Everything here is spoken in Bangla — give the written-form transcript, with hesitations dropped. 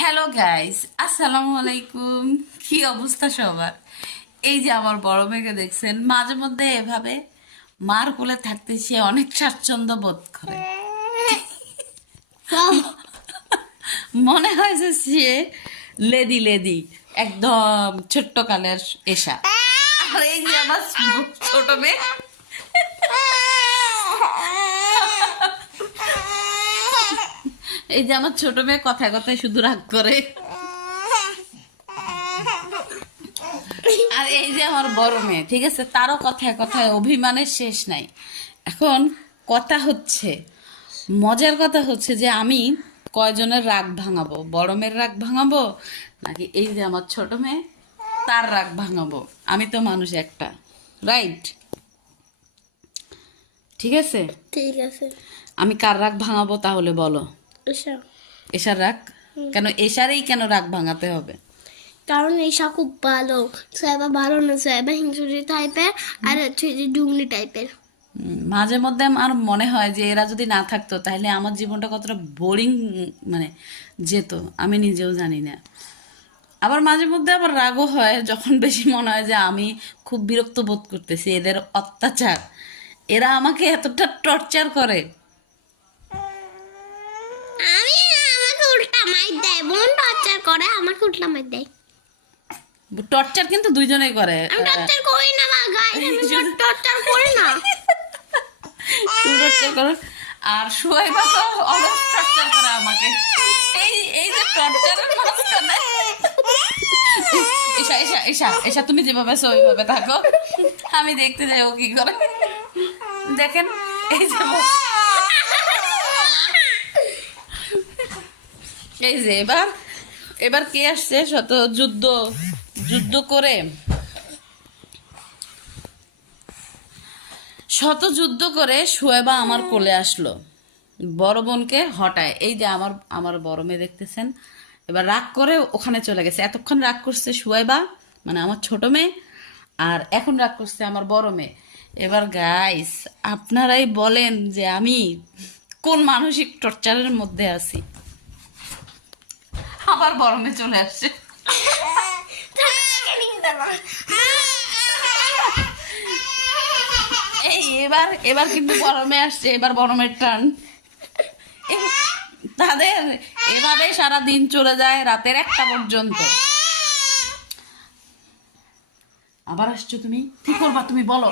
হ্যালো গাইস, আসসালামু আলাইকুম। কি অবস্থা সবার? এই যে আমার বড় মেয়েকে দেখছেন, মাঝে মধ্যে এভাবে মার কোলে থাকতে সে অনেক স্বাচ্ছন্দ্য বোধ করে। মনে হয় যে সে লেডি লেডি, একদম ছোট্ট কালের এসা। আর এই যে আমার ছোট মেয়ে, এই যে আমার ছোট মেয়ে কথায় কথায় শুধু রাগ করে। আর এই যে আমার বড় মেয়ে, ঠিক আছে, তারও কথায় কথায় অভিমানের শেষ নাই। এখন কথা হচ্ছে, মজার কথা হচ্ছে যে আমি কয়জনের রাগ ভাঙাবো, বড় মেয়ের রাগ ভাঙাবো নাকি এই যে আমার ছোট মেয়ে তার রাগ ভাঙাবো? আমি তো মানুষ একটা, রাইট? ঠিক আছে, ঠিক আছে। আমি কার রাগ ভাঙাবো তাহলে বলো? ঈশা। এশার রাগ? কেন এশারেই কেন রাগ ভাঙাতে হবে? কারণ ঈশা খুব ভালো। সোয়েবা ভালো না, সোয়েবা হিংসুটি টাইপের আর হচ্ছে যে ডুমনি টাইপের। মাঝে মধ্যে আমার মনে হয় যে এরা যদি না থাকতো তাহলে আমার জীবনটা কতটা বোরিং মানে যেত, আমি নিজেও জানি না। আবার মাঝে মধ্যে আবার রাগও হয় যখন বেশি মনে হয় যে আমি খুব বিরক্ত বোধ করতেছি এদের অত্যাচার, এরা আমাকে এতটা টর্চার করে। আমাকে উল্টা মাইর দেয়, বোন টর্চার করে, আমাকে উল্টা মাইর দেয়। টর্চার কিন্তু দুইজনেই করে। আমি টর্চার করি না মা, গাইস আমি টর্চার করি না। তুমি টর্চার করো, আর সুহাইবা তো অলস টর্চার করে আমাকে। এই এই যে টর্চারের মাঝখানে এসা এসা এসা এসা, তুমি যেভাবে আছো ওইভাবে থাকো, আমি দেখতে যাই ও কি করে। দেখেন এই যে এই যে এবার এবার কে আসছে শত যুদ্ধ যুদ্ধ করে, শত যুদ্ধ করে সুয়েবা আমার কোলে আসলো, বড় বোনকে হটায়। এই যে আমার আমার বড় মেয়ে দেখতেছেন, এবার রাগ করে ওখানে চলে গেছে। এতক্ষণ রাগ করছে সুয়েবা, মানে আমার ছোট মেয়ে, আর এখন রাগ করছে আমার বড় মেয়ে। এবার গাইস, আপনারাই বলেন যে আমি কোন মানসিক টর্চারের মধ্যে আছি। আবার বড় মেয়ে চলে আসছে। এই এবার এবার কিন্তু বড় মেয়ে আসছে, এবার বড় মেয়ের টার্ন। তাদের এভাবে সারা দিন চলে যায় রাতের 1টা পর্যন্ত। আবার আসছো তুমি, কি করবা তুমি বলো?